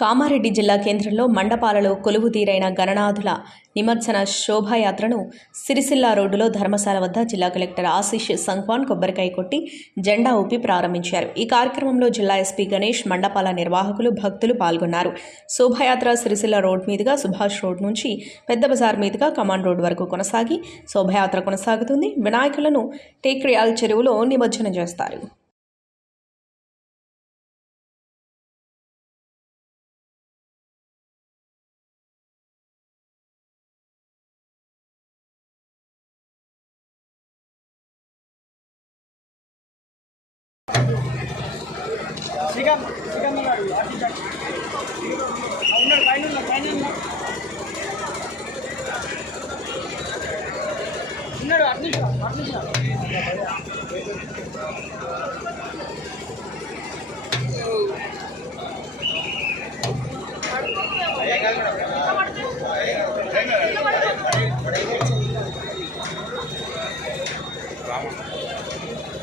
కామారెడ్డి జిల్లా కేంద్రంలో మండపాలలో కొలువు తీరైన గణనాథుల నిమజ్జన శోభాయాత్రను సిరిసిల్ల రోడ్డులో ధర్మశాల వద్ద జిల్లా కలెక్టర్ ఆశీష్ సంక్వాన్ కొబ్బరికాయ కొట్టి జెండా ఊపి ప్రారంభించారు. ఈ కార్యక్రమంలో జిల్లా ఎస్పీ గణేష్ మండపాల నిర్వాహకులు భక్తులు పాల్గొన్నారు. శోభాయాత్ర సిరిసిల్ల రోడ్ మీదుగా సుభాష్ రోడ్ నుంచి పెద్ద బజార్ మీదుగా కమాండ్ రోడ్ వరకు కొనసాగి శోభాయాత్ర కొనసాగుతుంది. వినాయకులను టేక్రియాల్ చెరువులో నిమజ్జనం చేస్తారు. శ్రీకాంత్ శ్రీకాంత్ ఉన్నాడు ఆర్టిస్ట్ ఉన్నాడు పైన ఉన్నాడు పైన ఉన్నాడు ఉన్నాడు ఆర్టిస్ట్ ఆర్టిస్ట్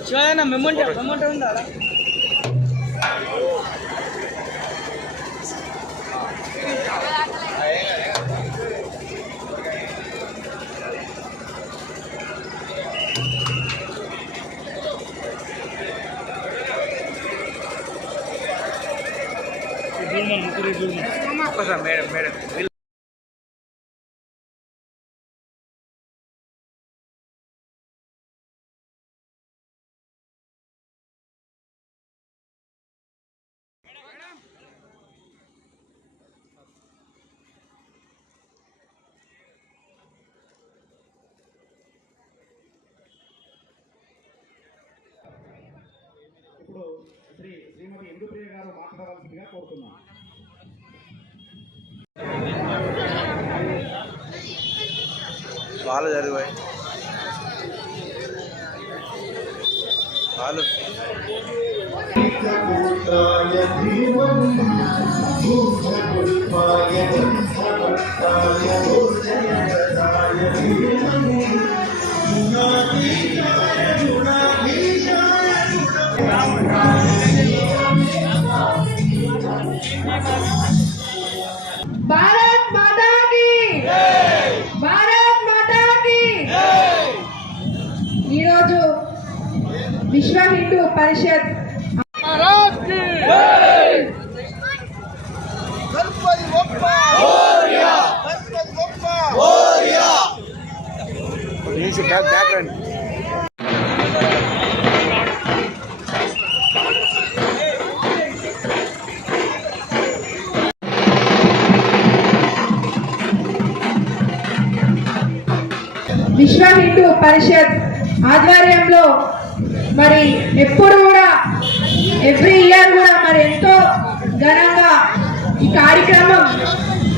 శివాయన మెమ్మంటే మెమ్మంటే ఉందా మేడం మేడం కోరుతున్నాను వాళ్ళు జరిగాయి వాళ్ళు జీవన్ ఈరోజు విశ్వ హిందూ పరిషత్ విశ్వ హిందూ పరిషత్ ఆధ్వర్యంలో మరి ఎప్పుడు కూడా ఎవ్రీ ఇయర్ కూడా మరి ఎంతో ఘనంగా ఈ కార్యక్రమం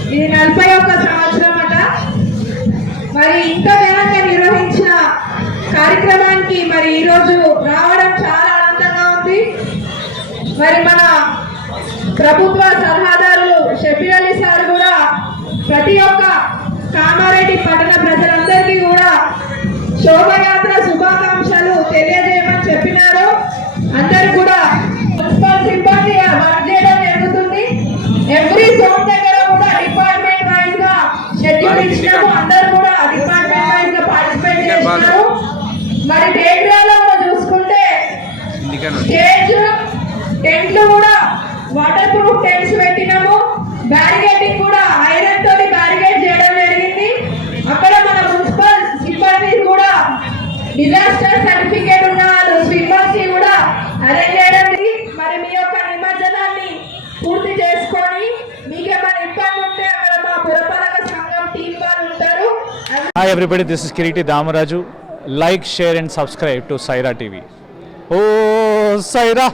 ఇది నలభై ఒక్క సంవత్సరం అట. మరి ఇంత ఘనంగా నిర్వహించిన కార్యక్రమానికి మరి ఈరోజు రావడం చాలా ఆనందంగా ఉంది. మరి మన ప్రభుత్వ సలహాదారులు షబీర్ అలీ సార్ కూడా ప్రతి ఒక్క కామారెడ్డి పట్టణ ప్రజలందరికీ కూడా శోభ వాటర్ ప్రూఫ్ బ్యారికేడింగ్ కూడా ఐరన్ తోటి బ్యారికేడ్ చేయడం జరిగింది. అక్కడ మన మున్సిపల్ సిబ్బంది కూడా డిజాస్టర్ సర్టిఫికేట్ ఉన్న వాళ్ళు స్విమ్మర్స్ కూడా అరేంజ్ చేయడం మరి మీ యొక్క నిమజ్జనాన్ని పూర్తి చేసుకొని మీకేమైనా ఇబ్బంది ఉంటే అక్కడ మా పురపాలక సంఘం టీం వాళ్ళు ఉంటారు. Hi everybody this is Kiriti Damaraju like share and subscribe to Saira TV oh Sye Raa